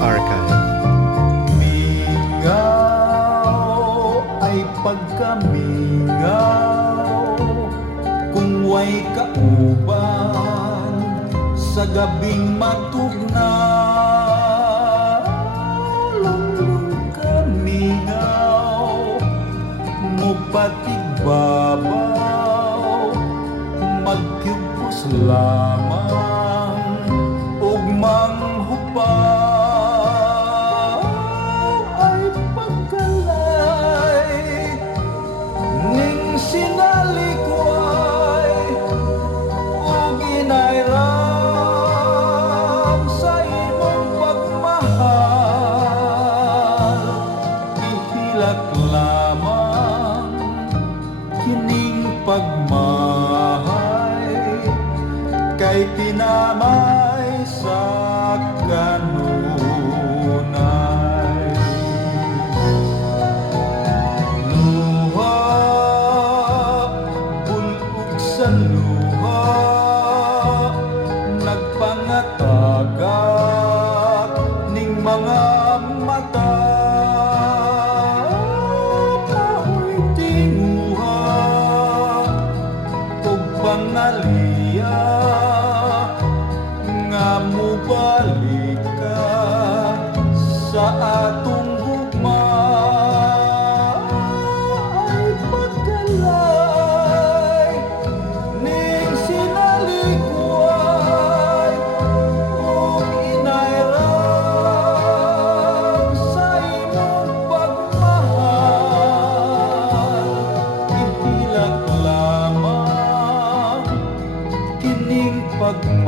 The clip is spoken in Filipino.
Archive. Mingaw ay pagkamingaw, kung way kauban sa gabing matugnaw. Langlong kamingaw, mupatigbabaw, magkubos lamang ug manghupaw ay pagkalay ning sinalikway ug inayram sa imong pagmahal. Ihilak lamang kining pagmahay kay tinamay sa kanunay. Luha, bulog sa luha, nagpangatagak ning mga mata. Mao'y tinguha ug pangaliya nga mubalik ka sa atong gugma. Ay pagkalay ning sinalikway ug inayram sa imong pagmahal. Ihilak lamang kining pagmahal